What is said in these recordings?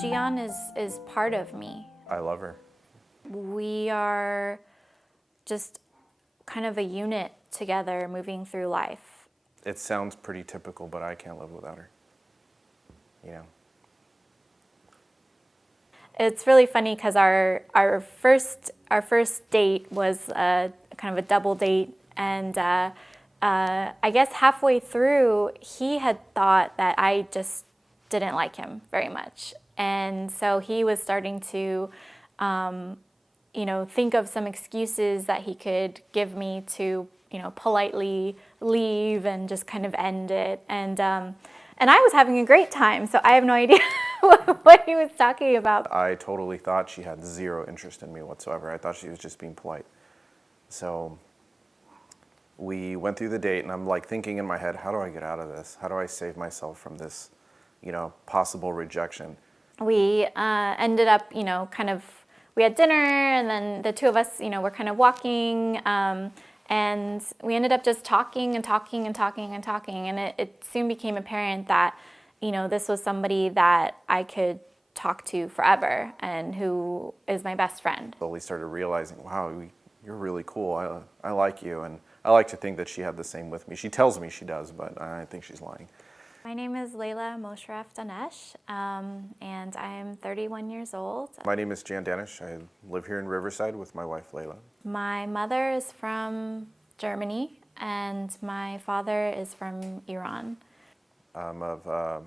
Jeyan is part of me. I love her. We are just kind of a unit together moving through life. It sounds pretty typical, but I can't live without her. You know. It's really funny because our first date was kind of a double date, and I guess halfway through he had thought that I just didn't like him very much, and so he was starting to think of some excuses that he could give me to politely leave and just kind of end it, and I was having a great time, so I have no idea what he was talking about. I totally thought she had zero interest in me whatsoever. I thought she was just being polite. So we went through the date, and I'm like thinking in my head, how do I get out of this? How do I save myself from this, possible rejection? We ended up, we had dinner, and then the two of us, were kind of walking, and we ended up just talking and talking and talking and talking, and it soon became apparent that, this was somebody that I could talk to forever and who is my best friend. Slowly started realizing, wow, you're really cool. I like you, and I like to think that she had the same with me. She tells me she does, but I think she's lying. My name is Leila Danesh, and I am 31 years old. My name is Jeyan Danesh. I live here in Riverside with my wife, Leila. My mother is from Germany, and my father is from Iran. I'm of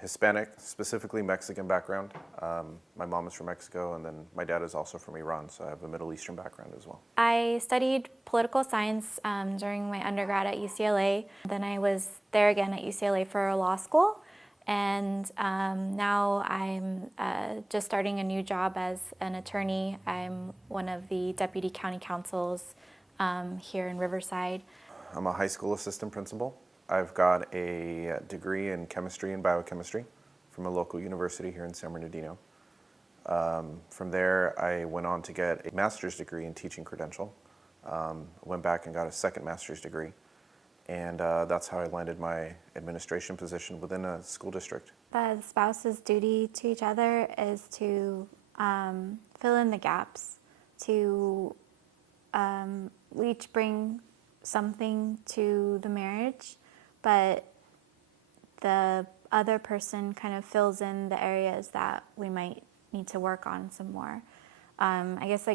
Hispanic, specifically Mexican background. My mom is from Mexico, and then my dad is also from Iran, so I have a Middle Eastern background as well. I studied political science during my undergrad at UCLA. Then I was there again at UCLA for law school, and now I'm just starting a new job as an attorney. I'm one of the deputy county counsels here in Riverside. I'm a high school assistant principal. I've got a degree in chemistry and biochemistry from a local university here in San Bernardino. From there, I went on to get a master's degree in teaching credential. Went back and got a second master's degree. And that's how I landed my administration position within a school district. The spouse's duty to each other is to fill in the gaps, to we each bring something to the marriage, but the other person kind of fills in the areas that we might need to work on some more. I guess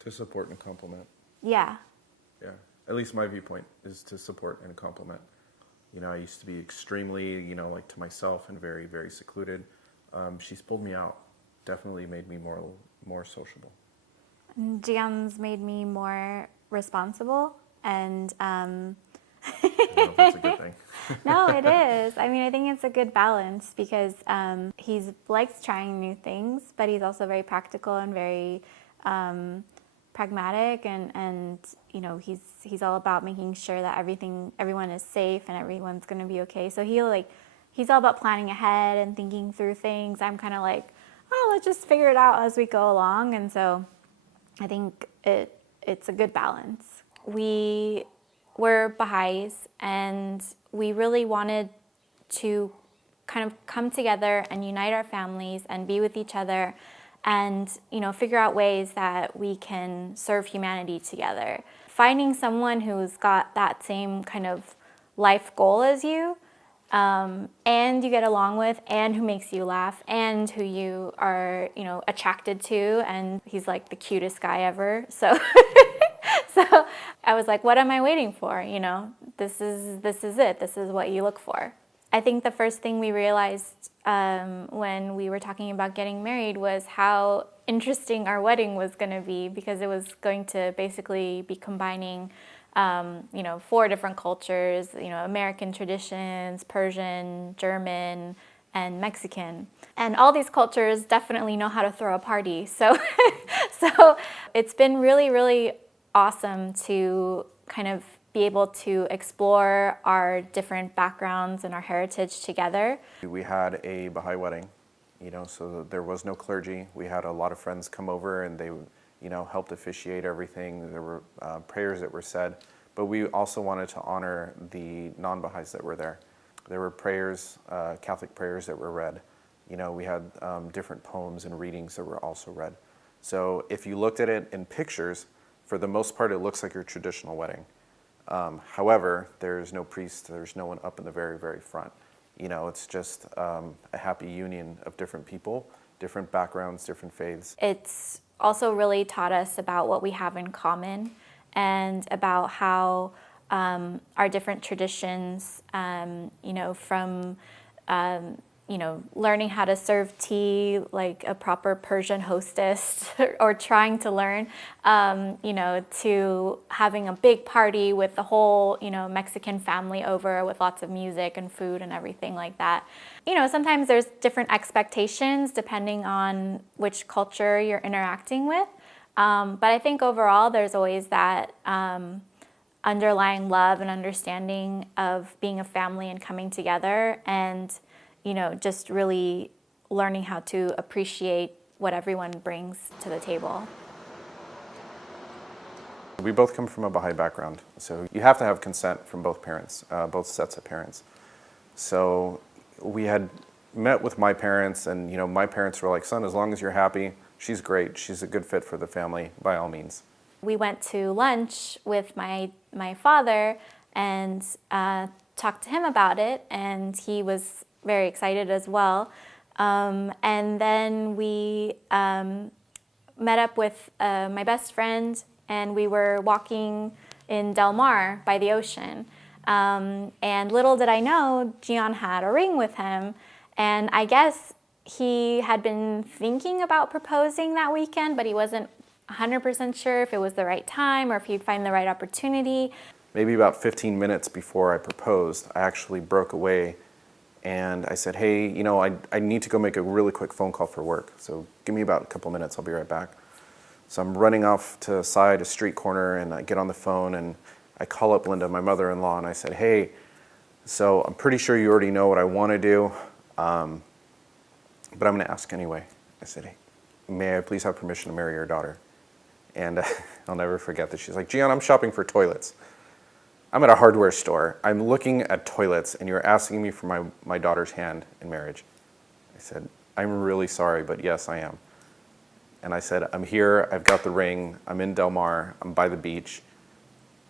To support and complement. Yeah. Yeah. At least my viewpoint is to support and complement. I used to be extremely, to myself and very, very secluded. She's pulled me out. Definitely made me more sociable. Jeyan's made me more responsible, and I don't know if that's a good thing. No, it is. I mean, I think it's a good balance because he likes trying new things, but he's also very practical and very pragmatic, and he's all about making sure that everyone is safe and everyone's going to be okay. So he's all about planning ahead and thinking through things. I'm kind of like, oh, let's just figure it out as we go along, and so I think it's a good balance. We were Baha'is, and we really wanted to kind of come together and unite our families and be with each other and figure out ways that we can serve humanity together. Finding someone who's got that same kind of life goal as you, and you get along with, and who makes you laugh, and who you are attracted to, and he's like the cutest guy ever, so so I was like, what am I waiting for? This is it. This is what you look for. I think the first thing we realized when we were talking about getting married was how interesting our wedding was going to be, because it was going to basically be combining 4 different cultures, American traditions, Persian, German, and Mexican. And all these cultures definitely know how to throw a party. So it's been really, really awesome to kind of be able to explore our different backgrounds and our heritage together. We had a Baha'i wedding, so there was no clergy. We had a lot of friends come over, and they, helped officiate everything. There were prayers that were said, but we also wanted to honor the non-Baha'is that were there. There were prayers, Catholic prayers that were read. You know, we had different poems and readings that were also read. So if you looked at it in pictures, for the most part, it looks like your traditional wedding. However, there's no priest, there's no one up in the very, very front. You know, it's just a happy union of different people, different backgrounds, different faiths. It's also really taught us about what we have in common and about how our different traditions, you know, from you know, learning how to serve tea like a proper Persian hostess or trying to learn, you know, to having a big party with the whole, you know, Mexican family over with lots of music and food and everything like that. You know, sometimes there's different expectations depending on which culture you're interacting with. But I think overall there's always that underlying love and understanding of being a family and coming together and, you know, just really learning how to appreciate what everyone brings to the table. We both come from a Baha'i background, so you have to have consent from both parents, both sets of parents. So we had met with my parents, and you know, my parents were like, "Son, as long as you're happy, she's great. She's a good fit for the family, by all means." We went to lunch with my father and talked to him about it, and he was very excited as well. And then we met up with my best friend, and we were walking in Del Mar by the ocean. And little did I know, Jeyan had a ring with him. And I guess he had been thinking about proposing that weekend, but he wasn't 100% sure if it was the right time or if he'd find the right opportunity. Maybe about 15 minutes before I proposed, I actually broke away and I said, "Hey, you know, I need to go make a really quick phone call for work. So give me about a couple minutes, I'll be right back." So I'm running off to the side, a street corner, and I get on the phone and I call up Linda, my mother-in-law, and I said, "Hey, so I'm pretty sure you already know what I want to do, but I'm going to ask anyway." I said, "Hey, may I please have permission to marry your daughter?" And I'll never forget that. She's like, "Jeyan, I'm shopping for toilets. I'm at a hardware store. I'm looking at toilets, and you're asking me for my daughter's hand in marriage." I said, "I'm really sorry, but yes, I am." And I said, "I'm here. I've got the ring. I'm in Del Mar. I'm by the beach.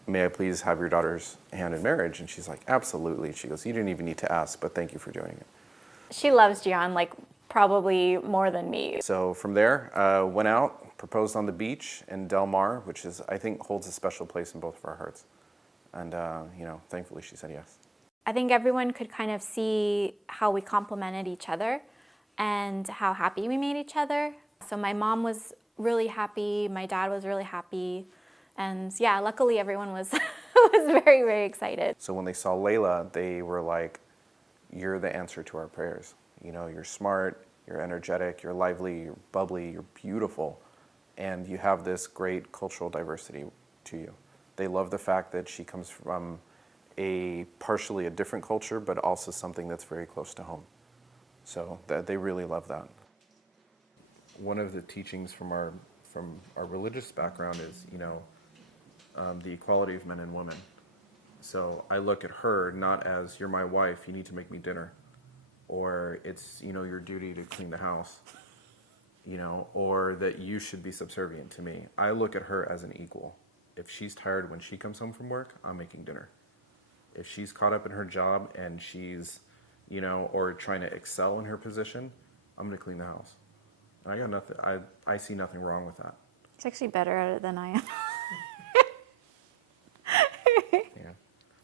May I please have your daughter's hand in marriage?" And she's like, "Absolutely." She goes, "You didn't even need to ask, but thank you for doing it." She loves Jeyan, like probably more than me. So from there, went out, proposed on the beach in Del Mar, which is, I think, holds a special place in both of our hearts. And, you know, thankfully she said yes. I think everyone could kind of see how we complemented each other and how happy we made each other. So my mom was really happy, my dad was really happy, and yeah, luckily everyone was was very, very excited. So when they saw Leila, they were like, "You're the answer to our prayers. You know, you're smart, you're energetic, you're lively, you're bubbly, you're beautiful, and you have this great cultural diversity to you." They love the fact that she comes from partially a different culture, but also something that's very close to home. So they really love that. One of the teachings from our religious background is, you know, the equality of men and women. So I look at her not as, "You're my wife, you need to make me dinner," or it's, you know, your duty to clean the house, you know, or that you should be subservient to me. I look at her as an equal. If she's tired when she comes home from work, I'm making dinner. If she's caught up in her job and she's, you know, or trying to excel in her position, I'm going to clean the house. I got nothing. I see nothing wrong with that. She's actually better at it than I am. Yeah.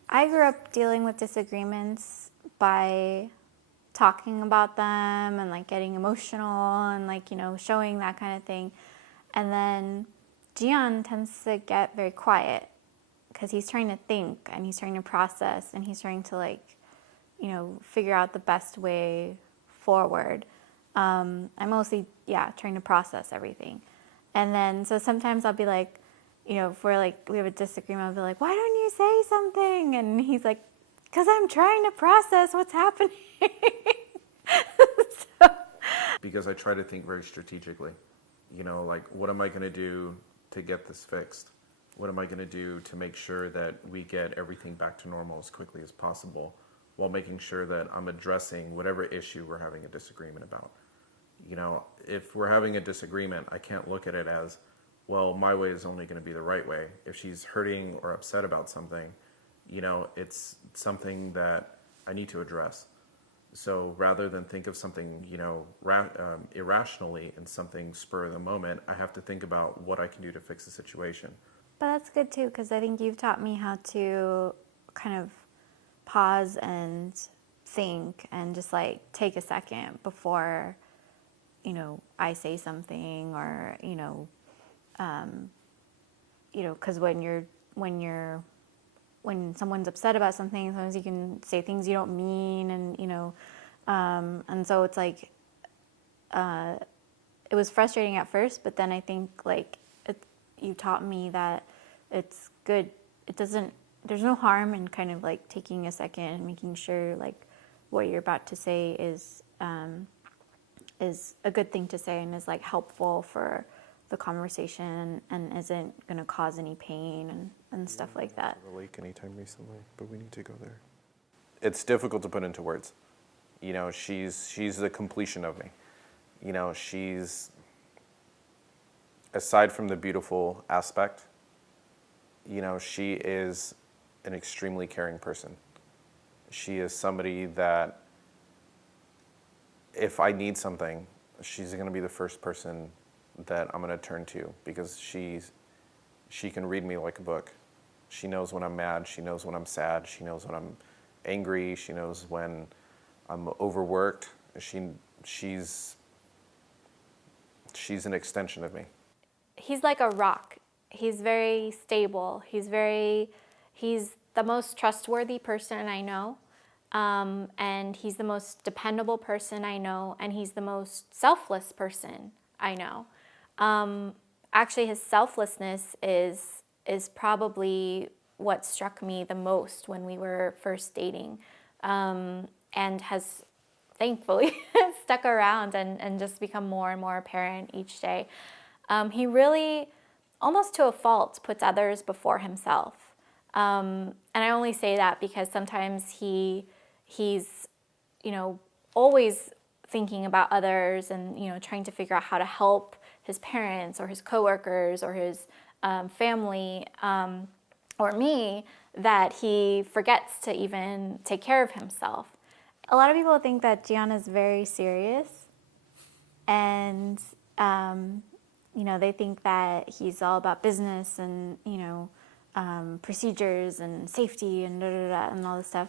I grew up dealing with disagreements by talking about them and like getting emotional and like, you know, showing that kind of thing. And then Jeyan tends to get very quiet because he's trying to think and he's trying to process and he's trying to like, you know, figure out the best way forward. I'm mostly, trying to process everything. And then, so sometimes I'll be like, you know, if we're like, we have a disagreement, I'll be like, "Why don't you say something?" And he's like, "Because I'm trying to process what's happening." So. Because I try to think very strategically. You know, like, what am I going to do to get this fixed? What am I going to do to make sure that we get everything back to normal as quickly as possible? while making sure that I'm addressing whatever issue we're having a disagreement about. You know, if we're having a disagreement, I can't look at it as, well, my way is only going to be the right way. If she's hurting or upset about something, you know, it's something that I need to address. So rather than think of something, you know, irrationally and something spur of the moment, I have to think about what I can do to fix the situation. But that's good too, because I think you've taught me how to kind of pause and think and just like take a second before, you know, I say something, or, because when someone's upset about something, sometimes you can say things you don't mean, and so it's like, it was frustrating at first, but then I think like you taught me that it's good. There's no harm in kind of like taking a second and making sure like what you're about to say is a good thing to say and is like helpful for the conversation and isn't going to cause any pain and stuff like that. To the lake anytime recently, but we need to go there. It's difficult to put into words. You know, she's the completion of me. You know, she's, aside from the beautiful aspect, you know, she is an extremely caring person. She is somebody that if I need something, she's going to be the first person that I'm going to turn to, because she can read me like a book. She knows when I'm mad. She knows when I'm sad. She knows when I'm angry. She knows when I'm overworked. She's an extension of me. He's like a rock. He's very stable. He's the most trustworthy person I know. And he's the most dependable person I know. And he's the most selfless person I know. Actually, his selflessness is probably what struck me the most when we were first dating, and has thankfully stuck around and just become more and more apparent each day. He really, almost to a fault, puts others before himself. And I only say that because sometimes he's, always thinking about others and, trying to figure out how to help his parents or his coworkers or his family or me, that he forgets to even take care of himself. A lot of people think that Jeyan is very serious, and they think that he's all about business and procedures and safety and and all this stuff.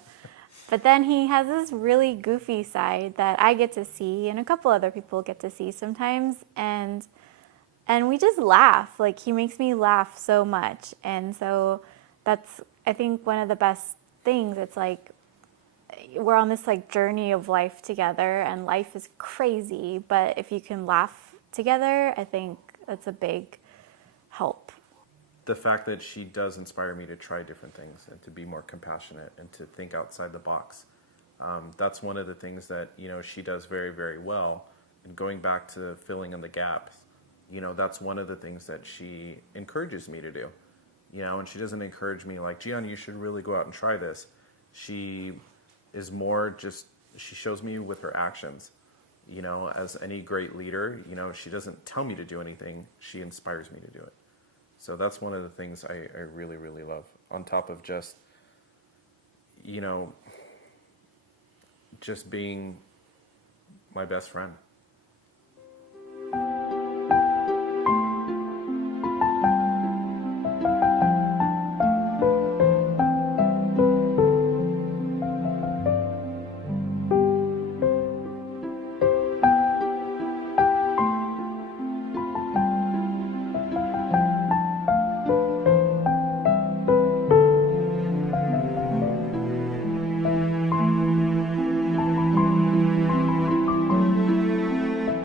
But then he has this really goofy side that I get to see and a couple other people get to see sometimes, and we just laugh. Like, he makes me laugh so much, and so that's, I think, one of the best things. It's like we're on this like journey of life together, and life is crazy, but if you can laugh together, I think that's a big help. The fact that she does inspire me to try different things and to be more compassionate and to think outside the box. That's one of the things that, she does very, very well. And going back to filling in the gaps, that's one of the things that she encourages me to do. And she doesn't encourage me like, Jeyan, you should really go out and try this. She is more just, she shows me with her actions. As any great leader, she doesn't tell me to do anything. She inspires me to do it. So that's one of the things I really, really love. On top of just, just being my best friend.